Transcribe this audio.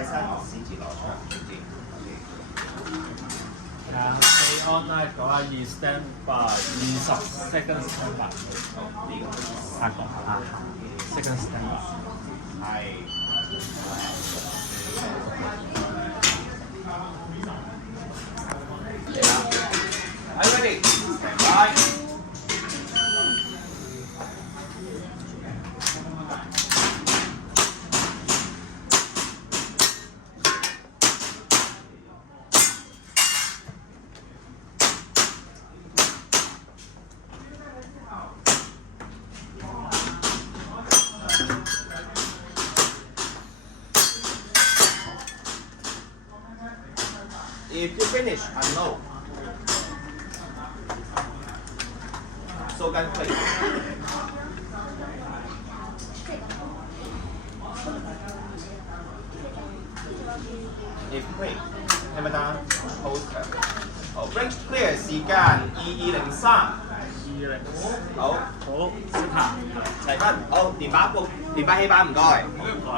快餐先至攞出先。4 online 92 stand by 20 second stand by 好，呢個下個second stand by 係。嚟啦！Are you ready? Stand by. If you finish, unload. 收緊佢。If quick，係咪得 ？Poster。好 ，break clear 時間22:03。好，好，小拍，齊分。好，連把氣板唔該。唔該。